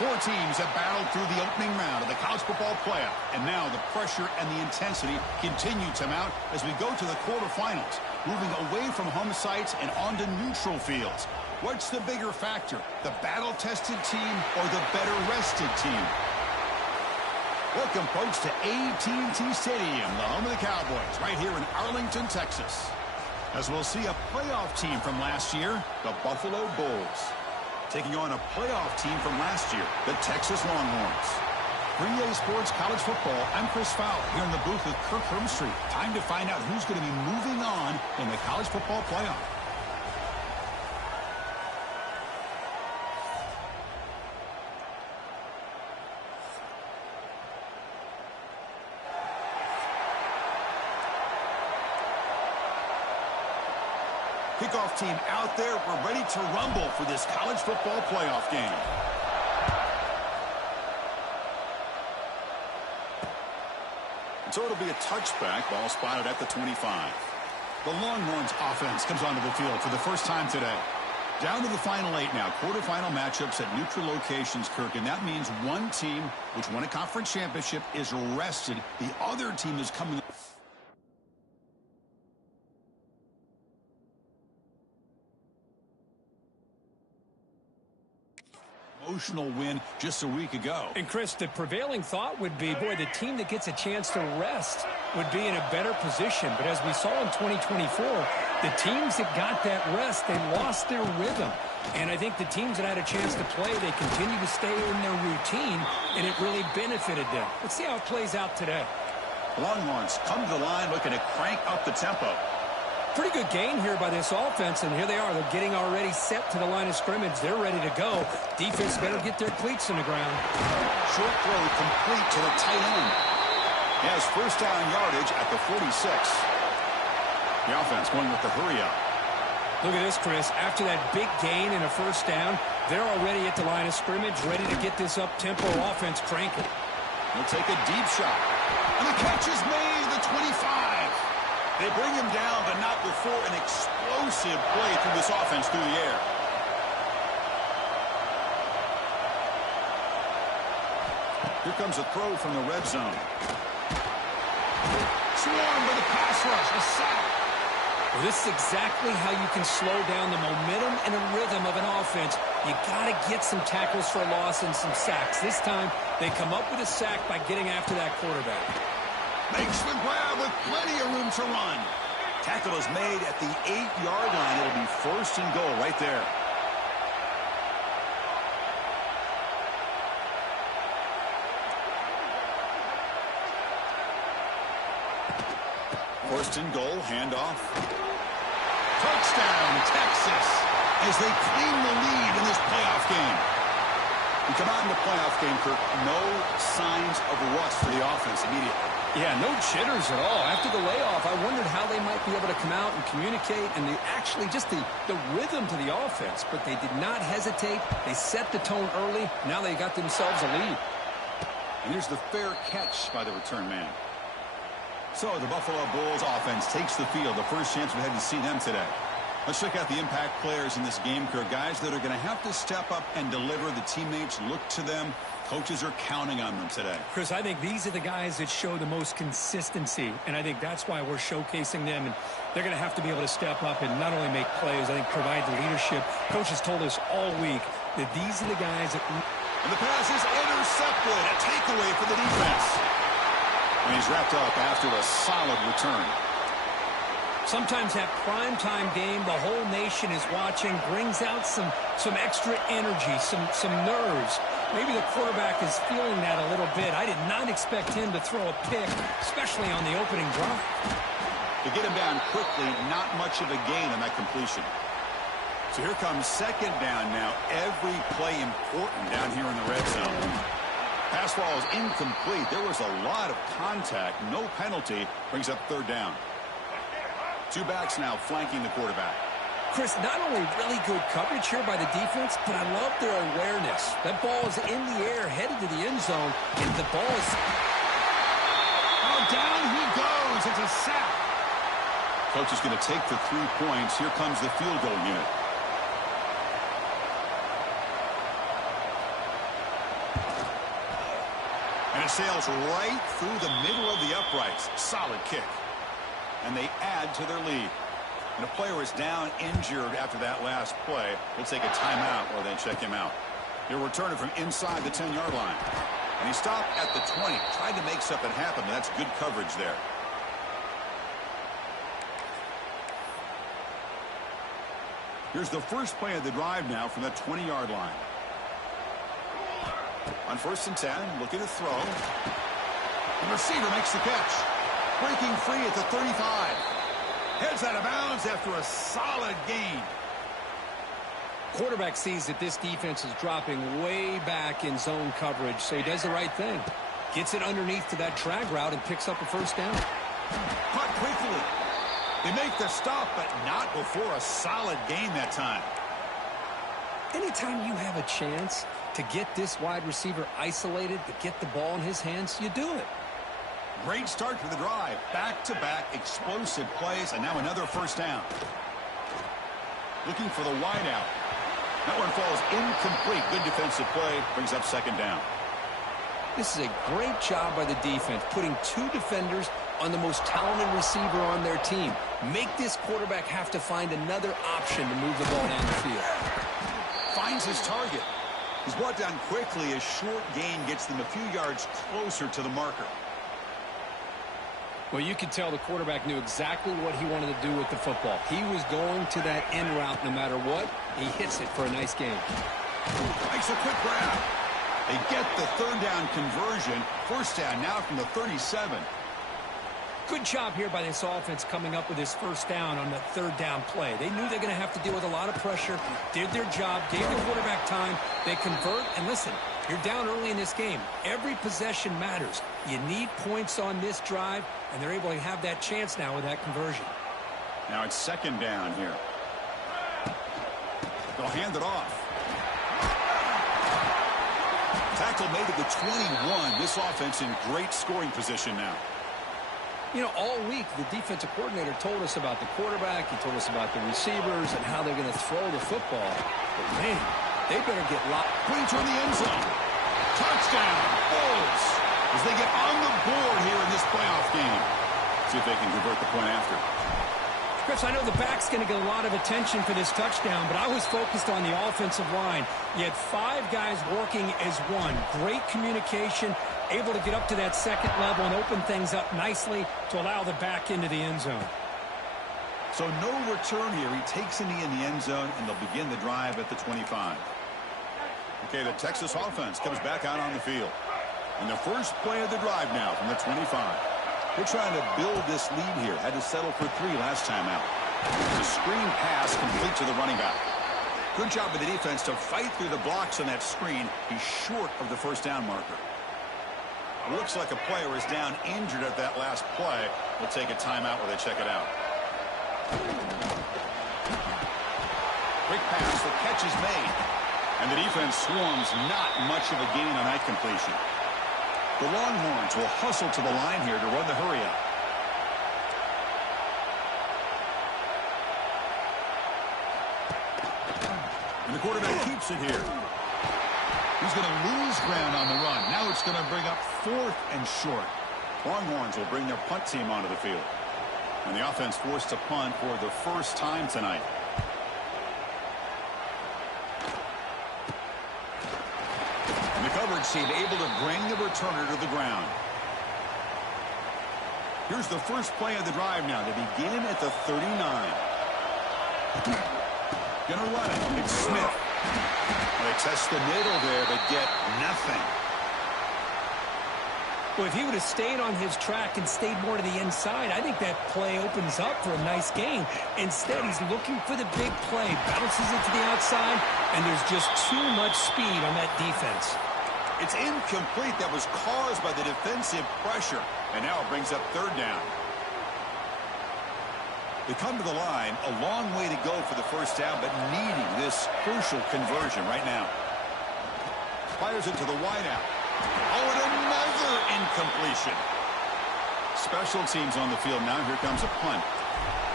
Four teams have battled through the opening round of the college football playoff, and now the pressure and the intensity continue to mount as we go to the quarterfinals, moving away from home sites and onto neutral fields. What's the bigger factor, the battle-tested team or the better-rested team? Welcome, folks, to AT&T Stadium, the home of the Cowboys, right here in Arlington, Texas. As we'll see a playoff team from last year, the Buffalo Bulls, taking on a playoff team from last year, the Texas Longhorns. For EA Sports College Football, I'm Chris Fowler here in the booth with Kirk Hermstreet. Time to find out who's going to be moving on in the college football playoff. Kickoff team out there. We're ready to rumble for this college football playoff game. So it'll be a touchback. Ball spotted at the 25. The Longhorns offense comes onto the field for the first time today. Down to the final 8 now. Quarterfinal matchups at neutral locations, Kirk. And that means one team, which won a conference championship, is rested. The other team is coming. Emotional win just a week ago. And Chris, the prevailing thought would be, boy, the team that gets a chance to rest would be in a better position. But as we saw in 2024, the teams that got that rest, they lost their rhythm. And I think the teams that had a chance to play, they continue to stay in their routine, and it really benefited them. Let's see how it plays out today. Longhorns come to the line looking to crank up the tempo. Pretty good gain here by this offense, and here they are. They're getting already set to the line of scrimmage. They're ready to go. Defense better get their cleats in the ground. Short throw complete to the tight end. He has first down yardage at the 46. The offense going with the hurry up. Look at this, Chris. After that big gain and a first down, they're already at the line of scrimmage, ready to get this up-tempo offense cranking. He'll take a deep shot. And the catch is made, the 25. They bring him down, but not before an explosive play through this offense through the air. Here comes a throw from the red zone. Swarmed by the pass rush, a sack. Well, this is exactly how you can slow down the momentum and the rhythm of an offense. You got to get some tackles for loss and some sacks. This time, they come up with a sack by getting after that quarterback. Makes the grab with plenty of room to run. Tackle is made at the 8-yard line. It'll be first and goal right there. First and goal, handoff. Touchdown, Texas, as they claim the lead in this playoff game. We come out in the playoff game, Kirk, no signs of rust for the offense immediately. Yeah, no jitters at all. After the layoff, I wondered how they might be able to come out and communicate and actually just the rhythm to the offense. But they did not hesitate. They set the tone early. Now they got themselves a lead. And here's the fair catch by the return man. So the Buffalo Bulls offense takes the field. The first chance we had to see them today. Let's check out the impact players in this game, Kirk. Guys that are going to have to step up and deliver. The teammates look to them. Coaches are counting on them today. Chris, I think these are the guys that show the most consistency, and I think that's why we're showcasing them. And they're going to have to be able to step up and not only make plays, I think provide the leadership. Coach has told us all week that these are the guys that... And the pass is intercepted. A takeaway for the defense. And he's wrapped up after a solid return. Sometimes that primetime game, the whole nation is watching, brings out some extra energy, some nerves. Maybe the quarterback is feeling that a little bit. I did not expect him to throw a pick, especially on the opening drive. To get him down quickly, not much of a gain on that completion. So here comes second down now. Every play important down here in the red zone. Pass ball is incomplete. There was a lot of contact. No penalty. Brings up third down. Two backs now flanking the quarterback. Chris, not only really good coverage here by the defense, but I love their awareness. That ball is in the air, headed to the end zone, and the ball is... Oh, down he goes. It's a sack. Coach is going to take the 3 points. Here comes the field goal unit. sails right through the middle of the uprights. Solid kick. And they add to their lead. And a player is down injured after that last play. We'll take a timeout or then check him out. He'll return it from inside the 10-yard line. And he stopped at the 20. Tried to make something happen, but that's good coverage there. Here's the first play of the drive now from the 20-yard line. On 1st and 10, looking to throw. The receiver makes the catch. Breaking free at the 35. Heads out of bounds after a solid gain. Quarterback sees that this defense is dropping way back in zone coverage, so he does the right thing. Gets it underneath to that drag route and picks up a first down. Caught quickly. They make the stop, but not before a solid gain that time. Anytime you have a chance to get this wide receiver isolated, to get the ball in his hands, you do it. Great start to the drive. Back-to-back explosive plays, and now another first down. Looking for the wideout. That one falls incomplete. Good defensive play. Brings up second down. This is a great job by the defense, putting two defenders on the most talented receiver on their team. Make this quarterback have to find another option to move the ball down the field. Finds his target. He's brought down quickly. A short gain gets them a few yards closer to the marker. Well, you could tell the quarterback knew exactly what he wanted to do with the football. He was going to that end route no matter what. He hits it for a nice gain. Makes a quick grab. They get the third down conversion. First down now from the 37. Good job here by this offense coming up with his first down on the third down play. They knew they're going to have to deal with a lot of pressure, did their job, gave the quarterback time. They convert, and listen, you're down early in this game. Every possession matters. You need points on this drive, and they're able to have that chance now with that conversion. Now it's second down here. They'll hand it off. Tackle made at the 21. This offense in great scoring position now. You know, all week, the defensive coordinator told us about the quarterback. He told us about the receivers and how they're going to throw the football. But, man, they better get locked. Putting toward the end zone. Touchdown, Bulls, as they get on the board here in this playoff game. See if they can convert the point after. Chris, I know the back's going to get a lot of attention for this touchdown, but I was focused on the offensive line. You had five guys working as one. Great communication, able to get up to that second level and open things up nicely to allow the back into the end zone. So no return here. He takes a knee in the end zone, and they'll begin the drive at the 25. Okay, the Texas offense comes back out on the field. And the first play of the drive now from the 25. They're trying to build this lead here. Had to settle for 3 last time out. The screen pass complete to the running back. Good job by the defense to fight through the blocks on that screen. He's short of the first down marker. Looks like a player is down injured at that last play. We'll take a timeout where they check it out. Quick pass. The catch is made. And the defense swarms. Not much of a gain on that completion. The Longhorns will hustle to the line here to run the hurry-up. And the quarterback keeps it here. He's going to lose ground on the run. Now it's going to bring up 4th and short. Longhorns will bring their punt team onto the field. And the offense forced to punt for the first time tonight. And the coverage team able to bring the returner to the ground. Here's the first play of the drive now. They begin at the 39. Gonna run it. It's Smith. They test the middle there, but get nothing. Well, if he would have stayed on his track and stayed more to the inside, I think that play opens up for a nice gain. Instead, he's looking for the big play. Bounces it to the outside, and there's just too much speed on that defense. It's incomplete. That was caused by the defensive pressure. And now it brings up 3rd down. They come to the line, a long way to go for the first down, but needing this crucial conversion right now. Fires it to the wideout. Oh, and another incompletion. Special teams on the field now. Here comes a punt.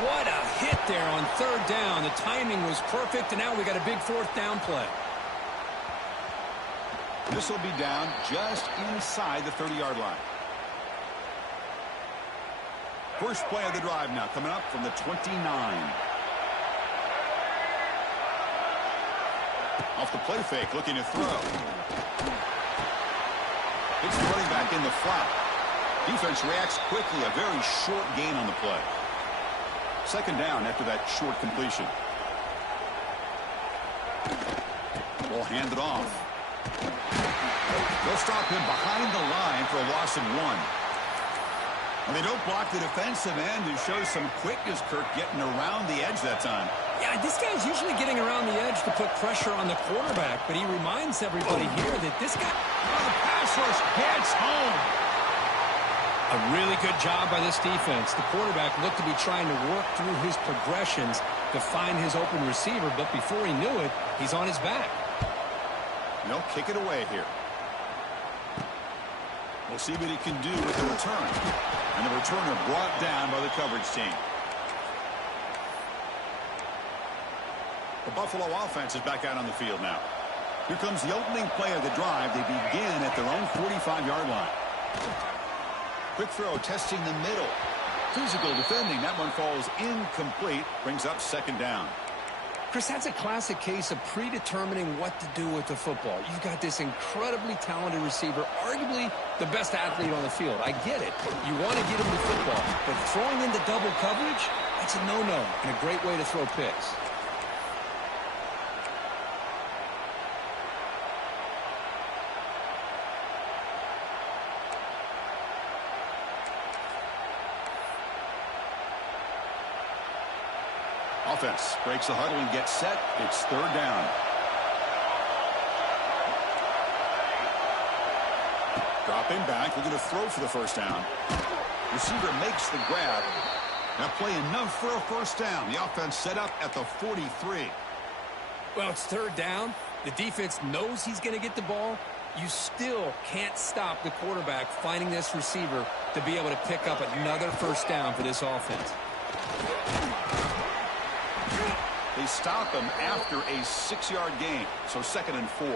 What a hit there on 3rd down. The timing was perfect, and now we got a big 4th down play. This will be down just inside the 30-yard line. First play of the drive now coming up from the 29. Off the play fake, looking to throw. It's the running back in the flat. Defense reacts quickly, a very short gain on the play. Second down after that short completion. Ball handed off. They'll stop him behind the line for a loss of 1. And they don't block the defensive end, who shows some quickness, Kirk, getting around the edge that time. Yeah, this guy's usually getting around the edge to put pressure on the quarterback, but he reminds everybody here that this guy... The pass rush gets home. A really good job by this defense. The quarterback looked to be trying to work through his progressions to find his open receiver, but before he knew it, he's on his back. They'll kick it away here. We'll see what he can do with the return. And the returner brought down by the coverage team. The Buffalo offense is back out on the field now. Here comes the opening play of the drive. They begin at their own 45-yard line. Quick throw testing the middle. Physical defending. That one falls incomplete. Brings up second down. Chris, that's a classic case of predetermining what to do with the football. You've got this incredibly talented receiver, arguably the best athlete on the field. I get it. You want to get him the football, but throwing into double coverage, that's a no-no and a great way to throw picks. Offense breaks the huddle and gets set. It's third down. Dropping back, looking to throw for the first down. Receiver makes the grab. Now play enough for a first down. The offense set up at the 43. Well, it's third down. The defense knows he's going to get the ball. You still can't stop the quarterback finding this receiver to be able to pick up another first down for this offense. They stop him after a 6-yard gain, so 2nd and 4.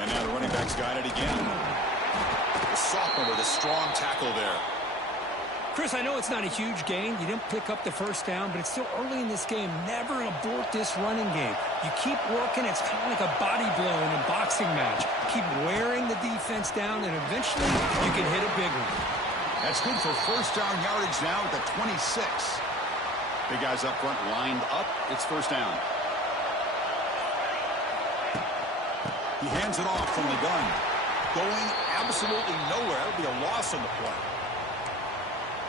And now the running back's got it again. The sophomore with a strong tackle there. Chris, I know it's not a huge gain. You didn't pick up the first down, but it's still early in this game. Never abort this running game. You keep working. It's kind of like a body blow in a boxing match. Keep wearing the defense down, and eventually you can hit a big one. That's good for first down yardage now at the 26. Big guys up front lined up. It's first down. He hands it off from the gun. Going absolutely nowhere. That would be a loss on the play.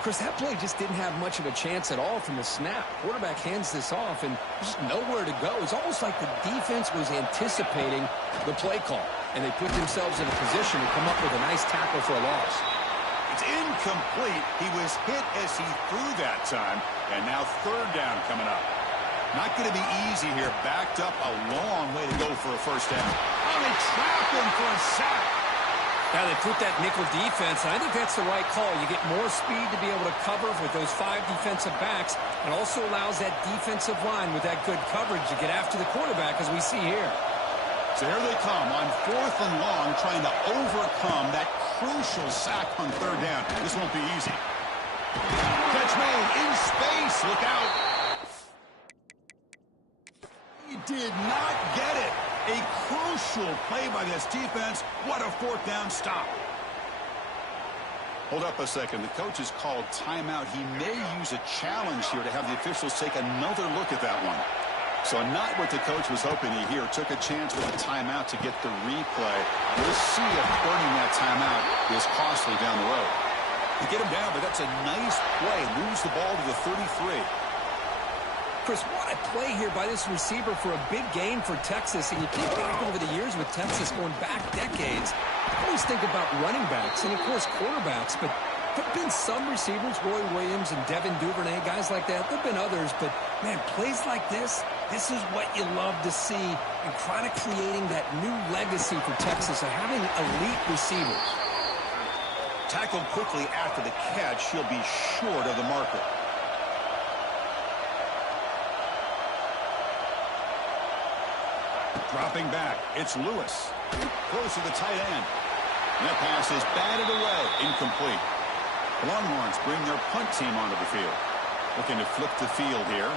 Chris, that play just didn't have much of a chance at all from the snap. Quarterback hands this off, and there's just nowhere to go. It's almost like the defense was anticipating the play call, and they put themselves in a position to come up with a nice tackle for a loss. It's incomplete. He was hit as he threw that time, and now third down coming up. Not going to be easy here. Backed up a long way to go for a first down. Oh, they trapped him for a sack. Now they put that nickel defense, and I think that's the right call. You get more speed to be able to cover with those 5 defensive backs, and also allows that defensive line with that good coverage to get after the quarterback, as we see here. So here they come on 4th and long, trying to overcome that crucial sack on third down. This won't be easy. Catch made in space. Look out. He did not get it. A crucial play by this defense. What a 4th down stop. Hold up a second. The coach has called timeout. He may use a challenge here to have the officials take another look at that one. So not what the coach was hoping to hear. Took a chance with a timeout to get the replay. We'll see if burning that timeout is costly down the road. They get him down, but that's a nice play. Moves the ball to the 33. Chris, what a play here by this receiver for a big gain for Texas. And you think back over the years with Texas going back decades, I always think about running backs and, of course, quarterbacks. But there have been some receivers, Roy Williams and Devin Duvernay, guys like that. There have been others. But, man, plays like this is what you love to see, and kind of creating that new legacy for Texas of having elite receivers. Tackled quickly after the catch. He'll be short of the marker. Dropping back, it's Lewis. Close to the tight end. And that pass is batted away, incomplete. The Longhorns bring their punt team onto the field. Looking to flip the field here.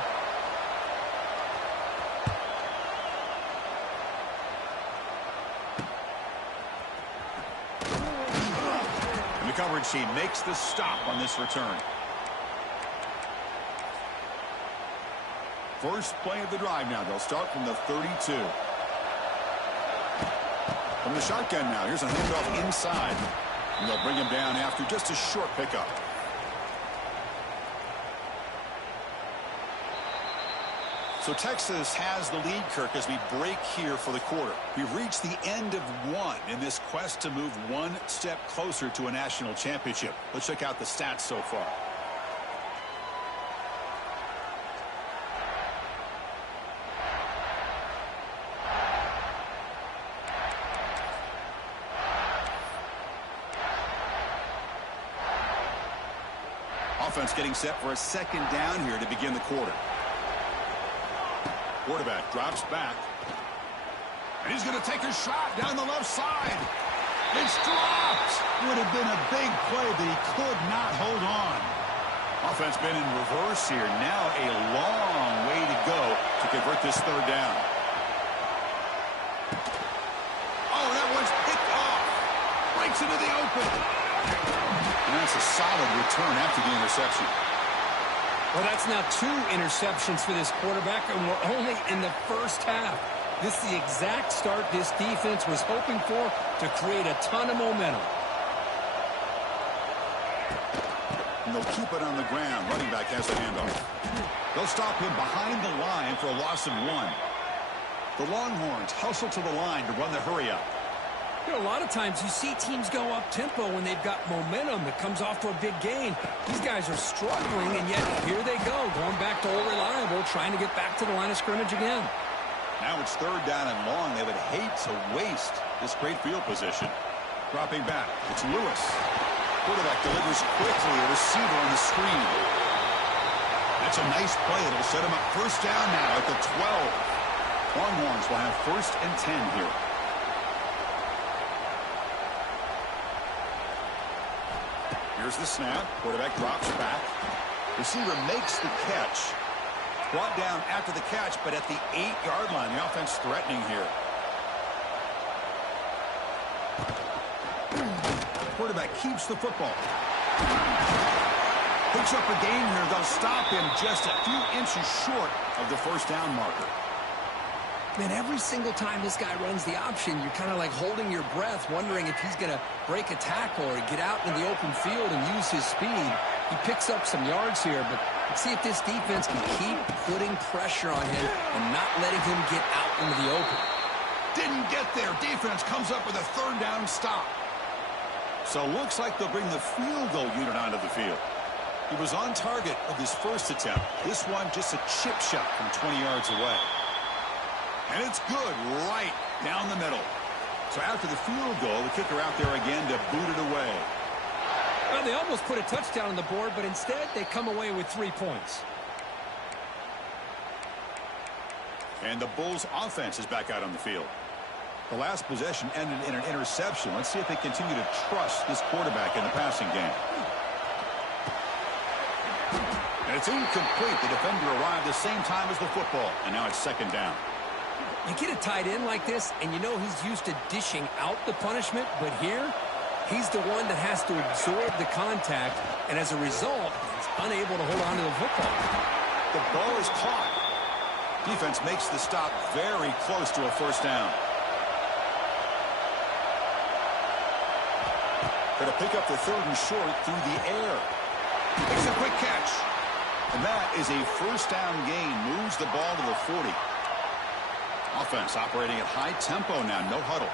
And the coverage team makes the stop on this return. First play of the drive now. They'll start from the 32. From the shotgun now, here's a handoff inside. And they'll bring him down after just a short pickup. So Texas has the lead, Kirk, as we break here for the quarter. We've reached the end of one in this quest to move one step closer to a national championship. Let's check out the stats so far. Offense getting set for a second down here to begin the quarter. Quarterback drops back. And he's going to take a shot down the left side. It's dropped. Would have been a big play, but he could not hold on. Offense been in reverse here. Now a long way to go to convert this third down. Oh, that one's picked off. Breaks into the open. And that's a solid return after the interception. Well, that's now 2 interceptions for this quarterback, and we're only in the first half. This is the exact start this defense was hoping for to create a ton of momentum. And they'll keep it on the ground. Running back has a handoff. They'll stop him behind the line for a loss of 1. The Longhorns hustle to the line to run the hurry up. You know, a lot of times you see teams go up-tempo when they've got momentum that comes off to a big gain. These guys are struggling, and yet here they go, going back to old reliable, trying to get back to the line of scrimmage again. Now it's third down and long. They would hate to waste this great field position. Dropping back, it's Lewis. Quarterback delivers quickly, a receiver on the screen. That's a nice play. It'll set him up first down now at the 12. Longhorns will have first and 10 here. Here's the snap. Quarterback drops back. Receiver makes the catch. Brought down after the catch, but at the 8-yard line. The offense threatening here. Quarterback keeps the football. Picks up a gain here. They'll stop him just a few inches short of the first down marker. Man, every single time this guy runs the option, you're kind of like holding your breath, wondering if he's going to break a tackle or get out in the open field and use his speed. He picks up some yards here, but let's see if this defense can keep putting pressure on him and not letting him get out into the open. Didn't get there. Defense comes up with a third down stop. So looks like they'll bring the field goal unit onto the field. He was on target with his first attempt. This one just a chip shot from 20 yards away. And it's good right down the middle. So after the field goal, the kicker out there again to boot it away. Well, they almost put a touchdown on the board, but instead they come away with 3 points. And the Bulls offense is back out on the field. The last possession ended in an interception. Let's see if they continue to trust this quarterback in the passing game. And it's incomplete. The defender arrived the same time as the football. And now it's second down. You get a tight end like this, and you know he's used to dishing out the punishment, but here, he's the one that has to absorb the contact, and as a result, he's unable to hold on to the football. The ball is caught. Defense makes the stop very close to a first down. Going to pick up the third and short through the air. Makes a quick catch. And that is a first down gain. Moves the ball to the 40. Offense operating at high tempo now, no huddle.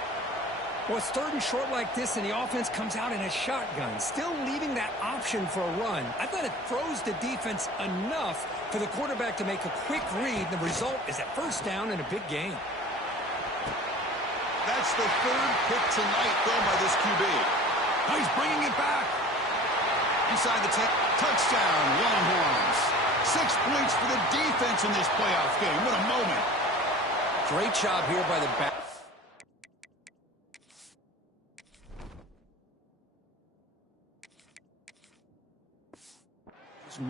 Well, it's third and short like this, and the offense comes out in a shotgun, still leaving that option for a run. I thought it froze the defense enough for the quarterback to make a quick read. The result is a first down and a big gain. That's the third pick tonight thrown by this QB. Now he's bringing it back. Inside the 10, touchdown, Longhorns. 6 points for the defense in this playoff game. What a moment. Great job here by the back.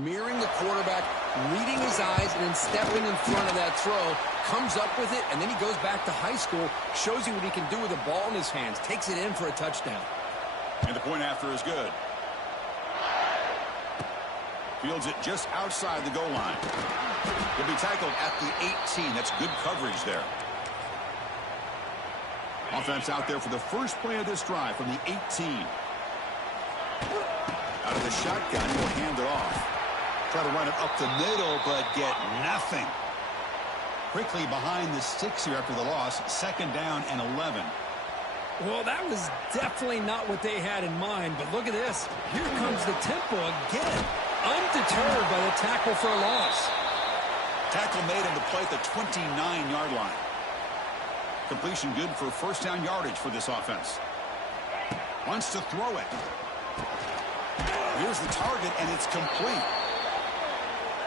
Mirroring the quarterback, reading his eyes, and then stepping in front of that throw, comes up with it, and then he goes back to high school, shows you what he can do with the ball in his hands, takes it in for a touchdown. And the point after is good. Fields it just outside the goal line. He'll be tackled at the 18. That's good coverage there. Offense out there for the first play of this drive from the 18. Out of the shotgun, he'll hand it off. Try to run it up the middle, but get nothing. Quickly behind the sticks here after the loss. 2nd down and 11. Well, that was definitely not what they had in mind, but look at this. Here comes the tempo again. Undeterred by the tackle for a loss. Tackle made on the play at the 29-yard line. Completion good for first down yardage for this offense. Wants to throw it. Here's the target, and it's complete.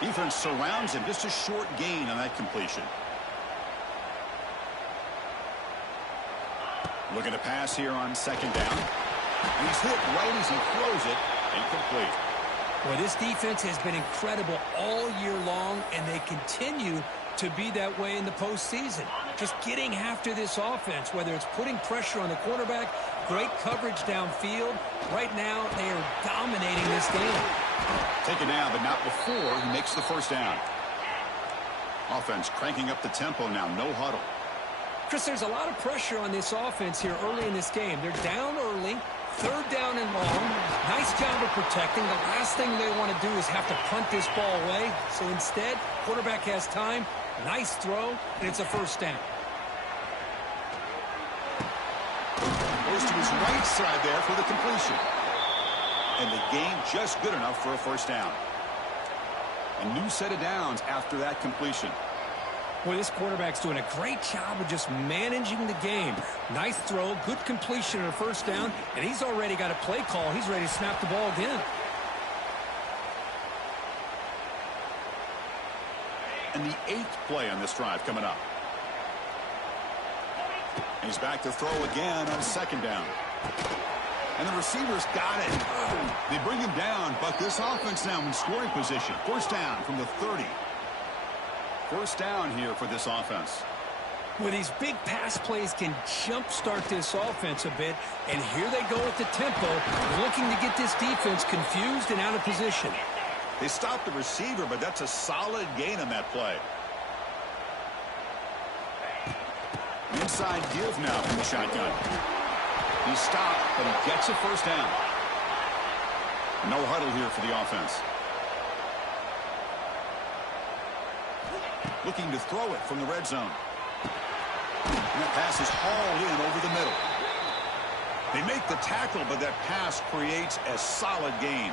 Defense surrounds him. Just a short gain on that completion. Looking to pass here on 2nd down. And he's hit right as he throws it. Incomplete. Well, this defense has been incredible all year long, and they continue to be that way in the postseason. Just getting after this offense, whether it's putting pressure on the quarterback, great coverage downfield. Right now, they are dominating this game. Taken down, but not before he makes the first down. Offense cranking up the tempo now. No huddle. Chris, there's a lot of pressure on this offense here early in this game. They're down early, 3rd down and long. Nice job of protecting. The last thing they want to do is have to punt this ball away. So instead, quarterback has time. Nice throw, and it's a first down. Goes to his right side there for the completion. And the gain just good enough for a first down. A new set of downs after that completion. Boy, this quarterback's doing a great job of just managing the game. Nice throw, good completion on a first down, and he's already got a play call. He's ready to snap the ball again. And the 8th play on this drive coming up. He's back to throw again on 2nd down. And the receivers got it. They bring him down, but this offense now in scoring position. First down from the 30. First down here for this offense. Well, these big pass plays can jumpstart this offense a bit, and here they go with the tempo, looking to get this defense confused and out of position. They stopped the receiver, but that's a solid gain on that play. Inside give now from the shotgun. He stopped, but he gets a first down. No huddle here for the offense. Looking to throw it from the red zone. And that pass is hauled in over the middle. They make the tackle, but that pass creates a solid gain.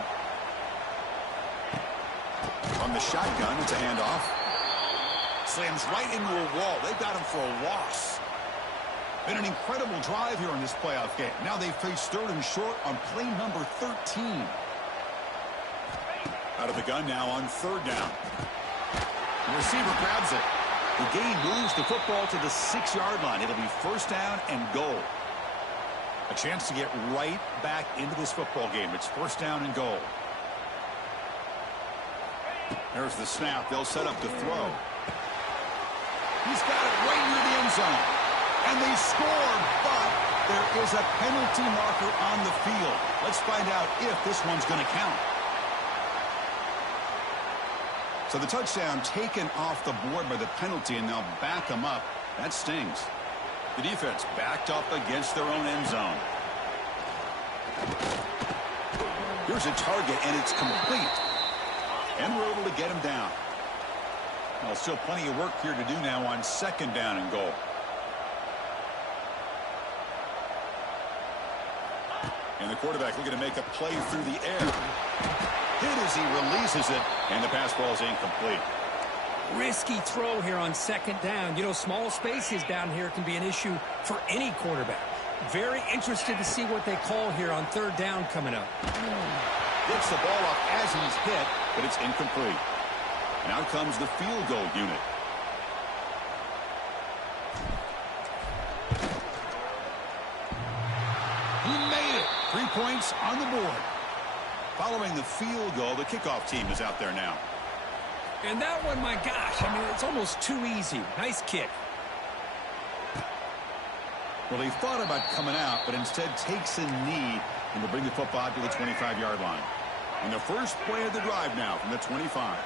From the shotgun, it's a handoff. Slams right into a wall. They got him for a loss. Been an incredible drive here in this playoff game. Now they face 3rd and short on play number 13. Out of the gun now on 3rd down. The receiver grabs it. The gain moves the football to the 6-yard line. It'll be first down and goal. A chance to get right back into this football game. It's first down and goal. There's the snap. They'll set up to throw. He's got it right near the end zone. And they score, but there is a penalty marker on the field. Let's find out if this one's going to count. So the touchdown taken off the board by the penalty, and they'll back them up. That stings. The defense backed up against their own end zone. Here's a target, and it's complete. And we're able to get him down. Well, still plenty of work here to do now on 2nd down and goal. And the quarterback looking to make a play through the air. Hit as he releases it, and the pass ball is incomplete. Risky throw here on 2nd down. You know, small spaces down here can be an issue for any quarterback. Very interested to see what they call here on 3rd down coming up. Gets the ball up as he's hit, but it's incomplete. And out comes the field goal unit. points on the board. Following the field goal, the kickoff team is out there now. And that one, my gosh, I mean, it's almost too easy. Nice kick. Well, he thought about coming out, but instead takes a knee and will bring the football to the 25-yard line. And the first play of the drive now from the 25.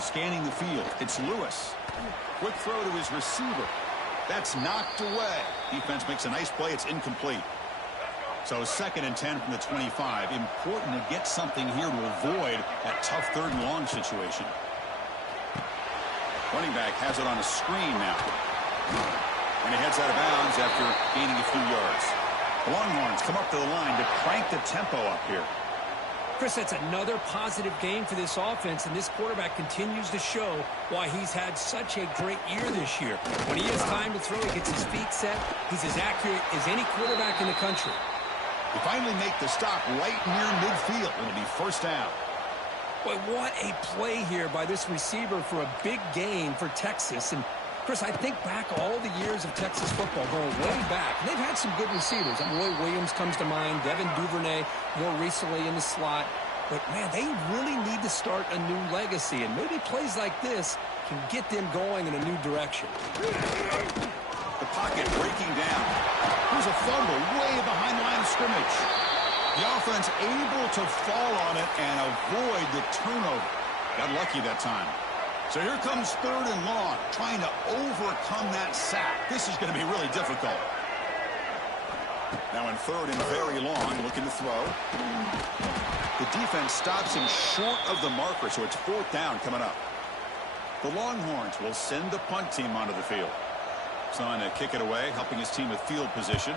Scanning the field, it's Lewis. Quick throw to his receiver. That's knocked away. Defense makes a nice play. It's incomplete. So 2nd and 10 from the 25. Important to get something here to avoid that tough 3rd and long situation. Running back has it on a screen now. And he heads out of bounds after gaining a few yards. The Longhorns come up to the line to crank the tempo up here. Chris, that's another positive game for this offense, and this quarterback continues to show why he's had such a great year this year. When he has time to throw, he gets his feet set. He's as accurate as any quarterback in the country. They finally make the stop right near midfield. It'll be first down. Boy, what a play here by this receiver for a big gain for Texas. And Chris, I think back all the years of Texas football, going way back. They've had some good receivers. Roy Williams comes to mind, Devin Duvernay more recently in the slot. But, man, they really need to start a new legacy. And maybe plays like this can get them going in a new direction. The pocket breaking down. There's a fumble way behind the line of scrimmage. The offense able to fall on it and avoid the turnover. Got lucky that time. So here comes 3rd and long, trying to overcome that sack. This is going to be really difficult. Now in 3rd and very long, looking to throw. The defense stops him short of the marker, so it's 4th down coming up. The Longhorns will send the punt team onto the field. Son to kick it away, helping his team with field position.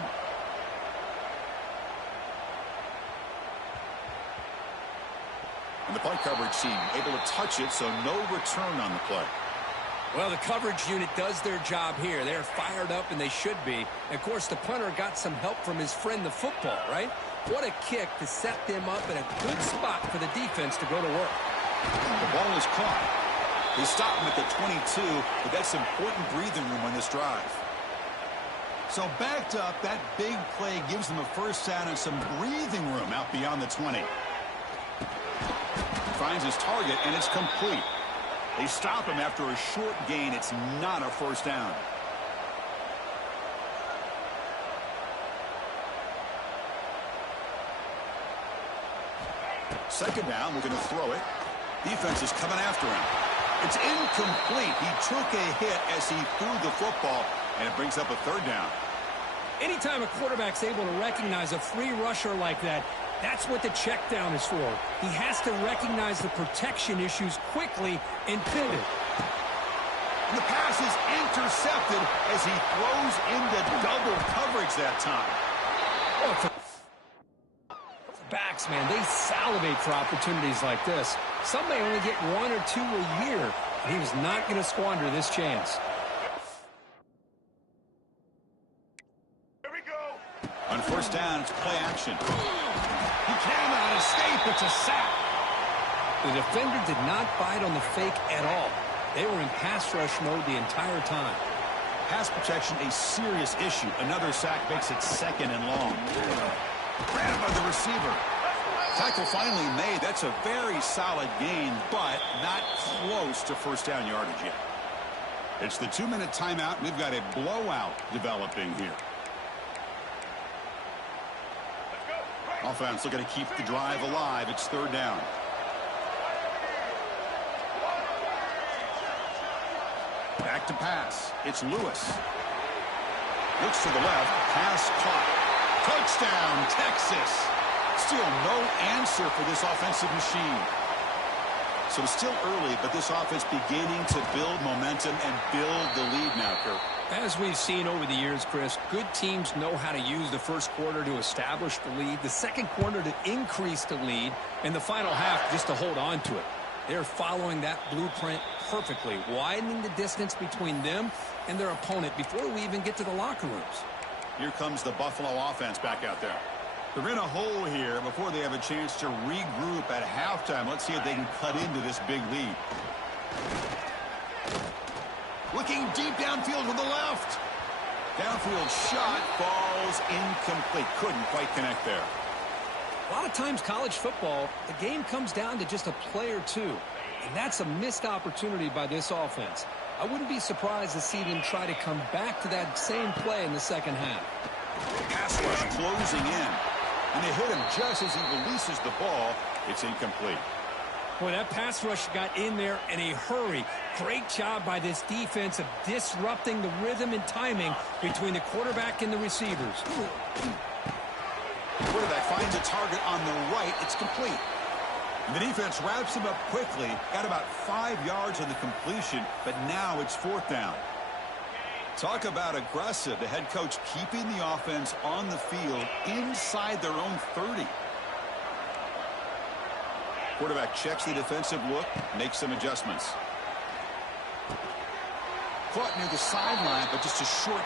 And the punt coverage team able to touch it, so no return on the play. Well, the coverage unit does their job here. They're fired up, and they should be. And of course, the punter got some help from his friend, the football, right? What a kick to set them up in a good spot for the defense to go to work. The ball is caught. They stop him at the 22, but that's important breathing room on this drive. So backed up, that big play gives them a first down and some breathing room out beyond the 20. Finds his target, and it's complete. They stop him after a short gain. It's not a first down. Second down, we're going to throw it. Defense is coming after him. It's incomplete. He took a hit as he threw the football, and it brings up a 3rd down. Anytime a quarterback's able to recognize a free rusher like that, that's what the check down is for. He has to recognize the protection issues quickly and pivot. And the pass is intercepted as he throws into double coverage that time. Oh, for backs, man, they salivate for opportunities like this. Some may only get 1 or 2 a year, and he was not going to squander this chance. On first down, it's play action. He cannot escape. It's a sack. The defender did not bite on the fake at all. They were in pass rush mode the entire time. Pass protection, a serious issue. Another sack makes it 2nd and long. Grabbed by the receiver. Tackle finally made. That's a very solid gain, but not close to first down yardage yet. It's the 2-minute timeout. We've got a blowout developing here. Offense looking to keep the drive alive. It's 3rd down. Back to pass. It's Lewis. Looks to the left. Pass caught. Touchdown, Texas. Still no answer for this offensive machine. So still early, but this offense beginning to build momentum and build the lead now, Kirk. As we've seen over the years, Chris, good teams know how to use the first quarter to establish the lead, the second quarter to increase the lead, and the final half just to hold on to it. They're following that blueprint perfectly, widening the distance between them and their opponent before we even get to the locker rooms. Here comes the Buffalo offense back out there. They're in a hole here before they have a chance to regroup at halftime. Let's see if they can cut into this big lead. Looking deep downfield to the left. Downfield shot falls incomplete. Couldn't quite connect there. A lot of times college football, the game comes down to just a play or two. And that's a missed opportunity by this offense. I wouldn't be surprised to see them try to come back to that same play in the second half. Pass rush closing in. And they hit him just as he releases the ball. It's incomplete. Boy, that pass rush got in there in a hurry. Great job by this defense of disrupting the rhythm and timing between the quarterback and the receivers. Quarterback finds a target on the right. It's complete. And the defense wraps him up quickly. Got about 5 yards on the completion, but now it's 4th down. Talk about aggressive. The head coach keeping the offense on the field inside their own 30. Quarterback checks the defensive look, makes some adjustments. Caught near the sideline, but just a short.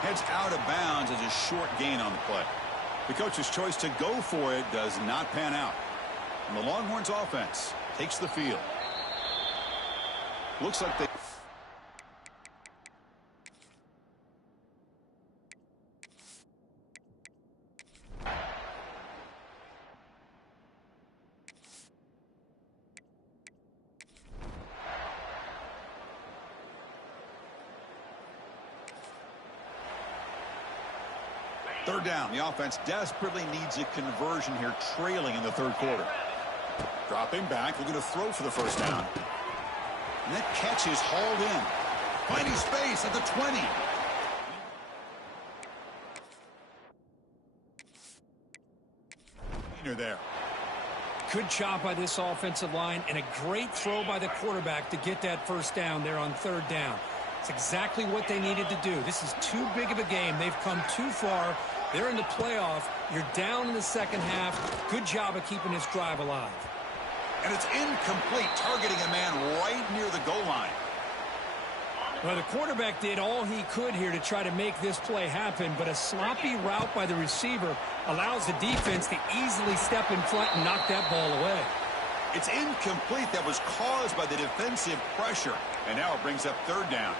Heads out of bounds as a short gain on the play. The coach's choice to go for it does not pan out. And the Longhorns offense takes the field. Looks like they... Third down. The offense desperately needs a conversion here, trailing in the third quarter. Dropping back, looking to throw for the first down. And that catch is hauled in. Finding space at the 20. There. Good job by this offensive line and a great throw by the quarterback to get that first down there on third down. It's exactly what they needed to do. This is too big of a game. They've come too far. They're in the playoff. You're down in the second half. Good job of keeping this drive alive. And it's incomplete, targeting a man right near the goal line. Well, the quarterback did all he could here to try to make this play happen, but a sloppy route by the receiver allows the defense to easily step in front and knock that ball away. It's incomplete. That was caused by the defensive pressure. And now it brings up third down.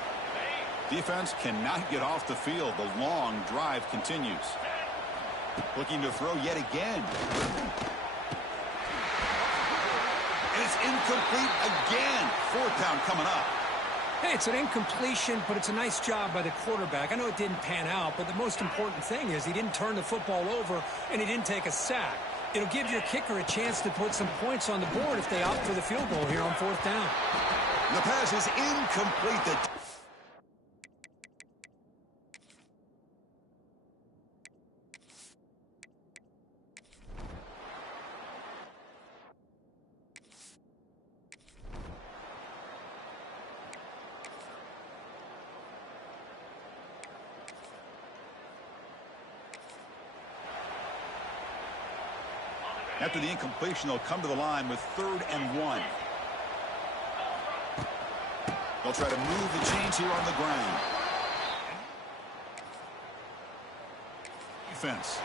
Defense cannot get off the field. The long drive continues. Looking to throw yet again. And it's incomplete again. 4th down coming up. Hey, it's an incompletion, but it's a nice job by the quarterback. I know it didn't pan out, but the most important thing is he didn't turn the football over and he didn't take a sack. It'll give your kicker a chance to put some points on the board if they opt for the field goal here on 4th down. The pass is incomplete. After the incompletion, they'll come to the line with 3rd and 1. They'll try to move the chains here on the ground. Defense.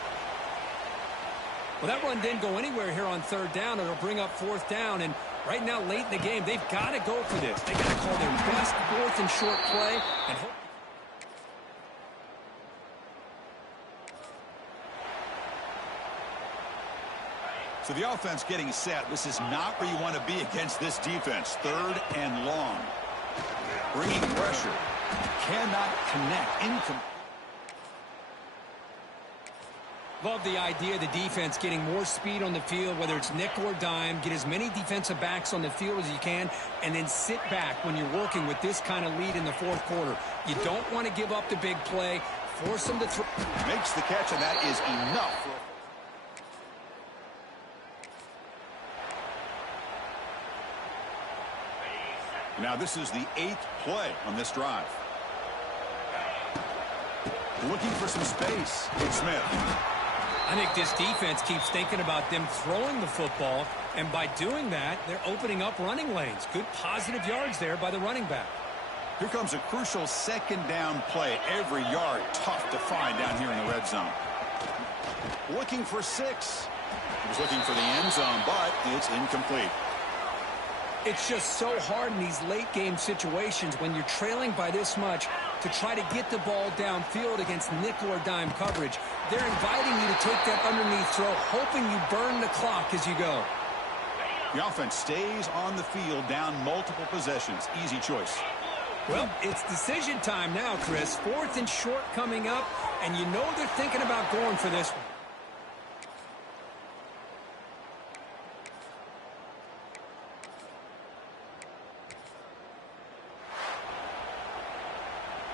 Well, that run didn't go anywhere here on 3rd down. It'll bring up 4th down, and right now, late in the game, they've got to go for this. They've got to call their best 4th and short play and hope. So the offense getting set. This is not where you want to be against this defense. 3rd and long. Bringing pressure. Cannot connect. Incomplete. Love the idea of the defense getting more speed on the field, whether it's nickel or dime. Get as many defensive backs on the field as you can, and then sit back when you're working with this kind of lead in the 4th quarter. You don't want to give up the big play. Force them to throw. Makes the catch, and that is enough. Now this is the 8th play on this drive. Looking for some space. Smith. I think this defense keeps thinking about them throwing the football, and by doing that, they're opening up running lanes. Good positive yards there by the running back. Here comes a crucial 2nd down play. Every yard tough to find down here in the red zone. Looking for 6. He was looking for the end zone, but it's incomplete. It's just so hard in these late-game situations when you're trailing by this much to try to get the ball downfield against nickel or dime coverage. They're inviting you to take that underneath throw, hoping you burn the clock as you go. The offense stays on the field down multiple possessions. Easy choice. Well, it's decision time now, Chris. 4th and short coming up, and you know they're thinking about going for this one.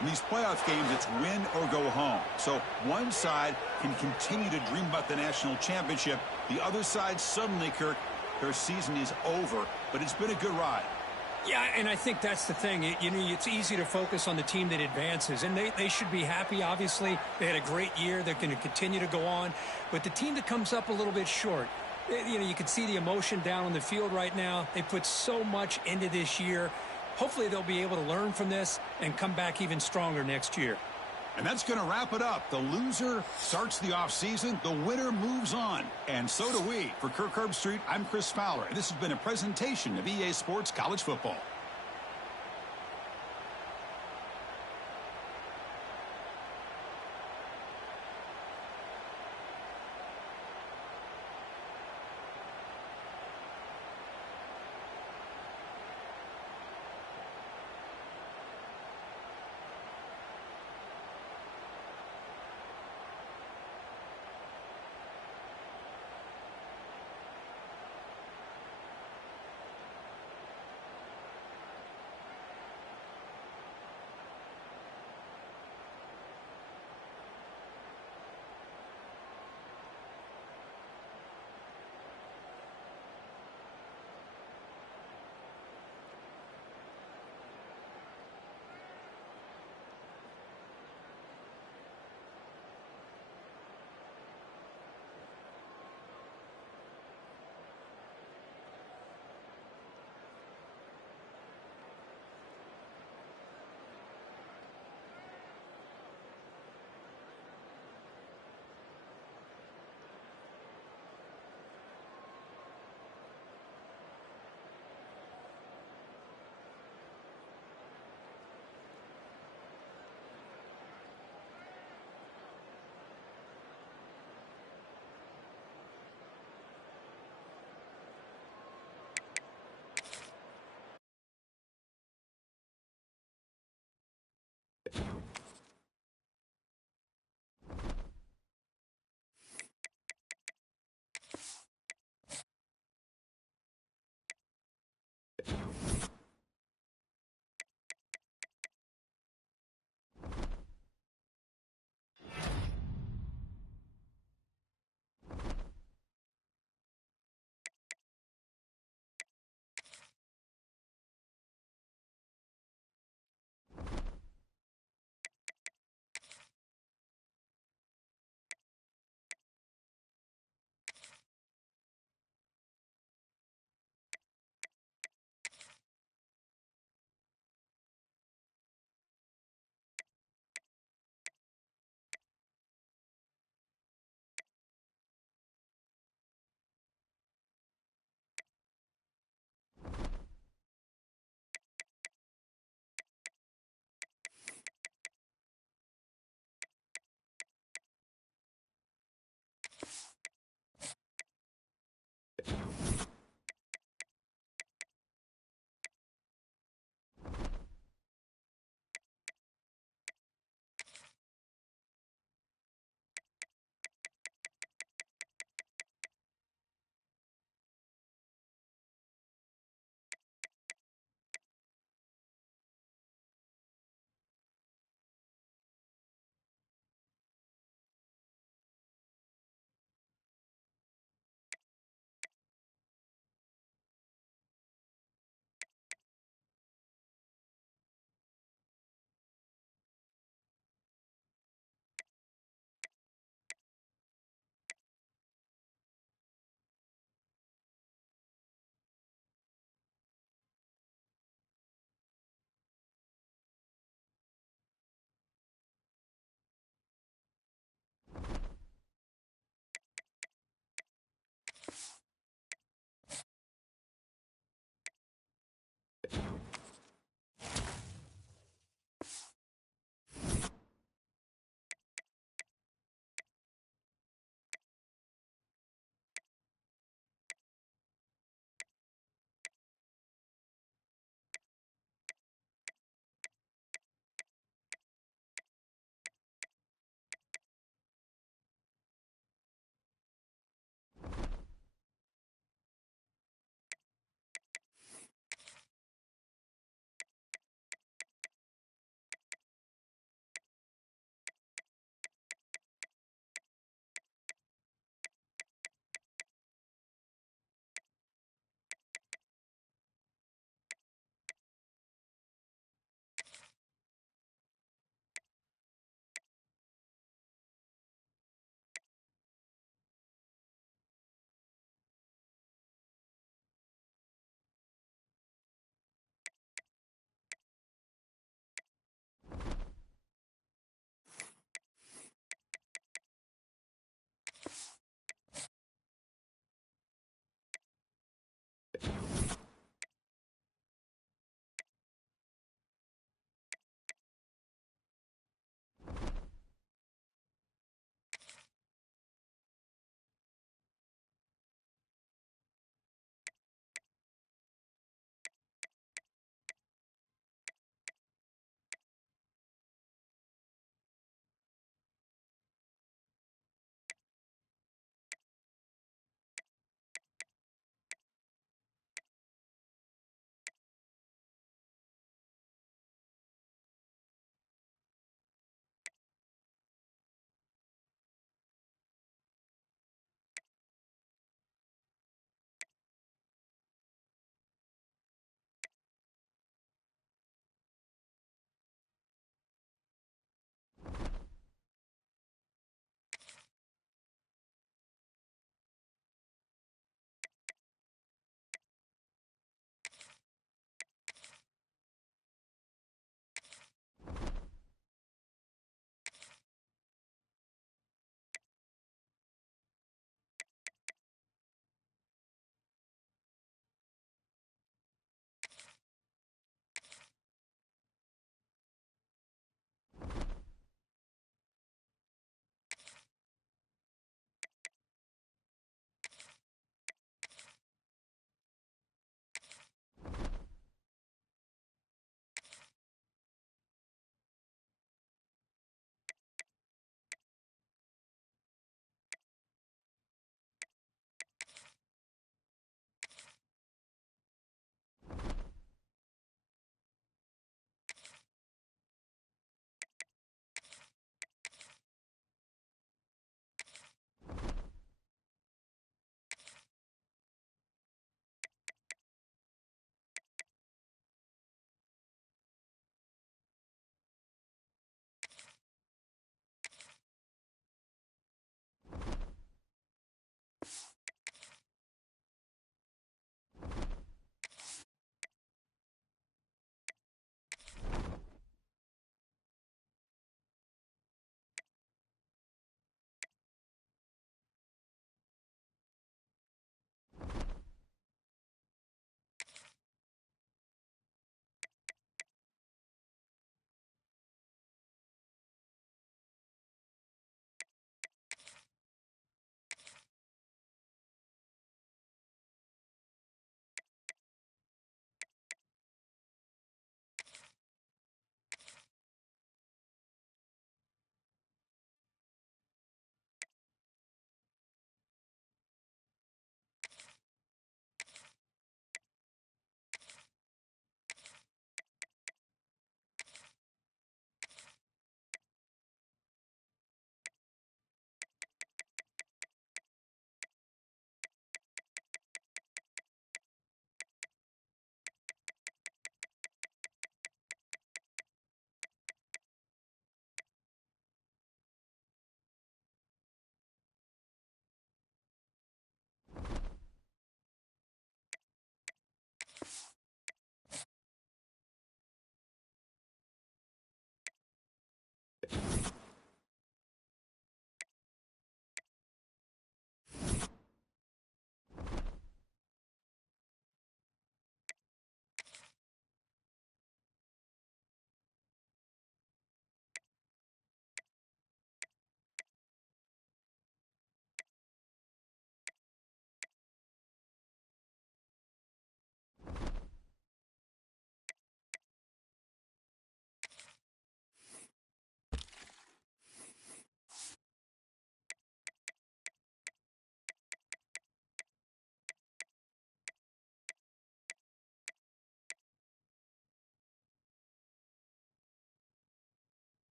In these playoff games, it's win or go home. So one side can continue to dream about the national championship. The other side suddenly, Kirk, their season is over, but it's been a good ride. Yeah, and I think that's the thing. It's easy to focus on the team that advances, and they should be happy, obviously. They had a great year. They're going to continue to go on. But the team that comes up a little bit short, you can see the emotion down on the field right now. They put so much into this year. Hopefully they'll be able to learn from this and come back even stronger next year. And that's going to wrap it up. The loser starts the offseason. The winner moves on. And so do we. For Kirk Herbstreit, I'm Chris Fowler. And this has been a presentation of EA Sports College Football.